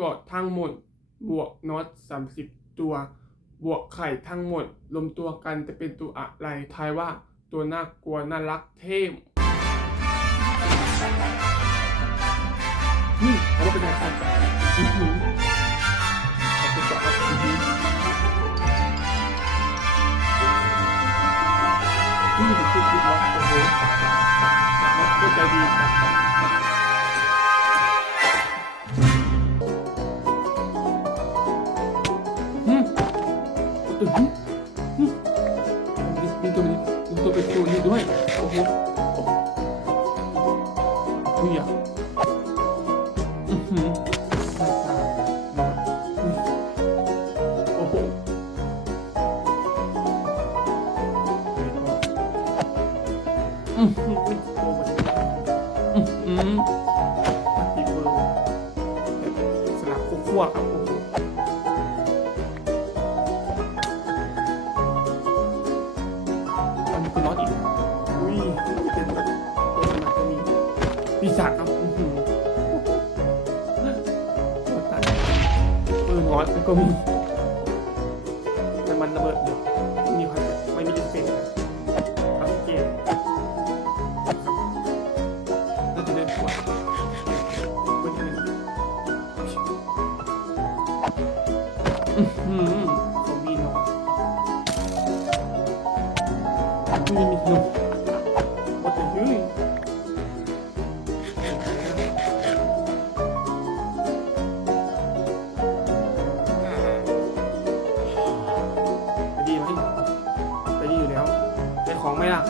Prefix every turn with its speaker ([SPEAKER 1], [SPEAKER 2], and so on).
[SPEAKER 1] กดทั้งหมด บวกน็อตสามสิบตัว บวกไข่ทั้งหมดรวมตัวกันจะเป็นตัวอะไรทายว่าตัวน่ากลัวน่ารักเท่มนี่เขาเป็นอะไรกันอื้อหือเอาไปก่อนครับอื้อหือนี่เป็นชุดลูกล็อกโอ้โห อืมอืมมีตัวนี้มีตัวเป็นตัวนี้ด้วย โอ้โหอุ้ยอะอือหือหน้าตาหลอดอุ้ยโอ้โหอือหืออุ้ยโอ้โหอือหือปฏิเบอร์สลับคั่วครับ นคือน็อตอีกอุ้ยเป็นแบบตัวสมัยก็มีปีศาจครับอื้อหือน็อตตัดเออน็อตมันก็มีแต่มันระเบิดเดี๋ยวมีความไม่มีจะเป็นครับเกมน่าจะได้ปวดปวดเลยอื้อหือซอม นี่มีนมว่าแต่เฮ้ยไปดีไหมไปดีอยู่แล้วได้ของไหมล่ะ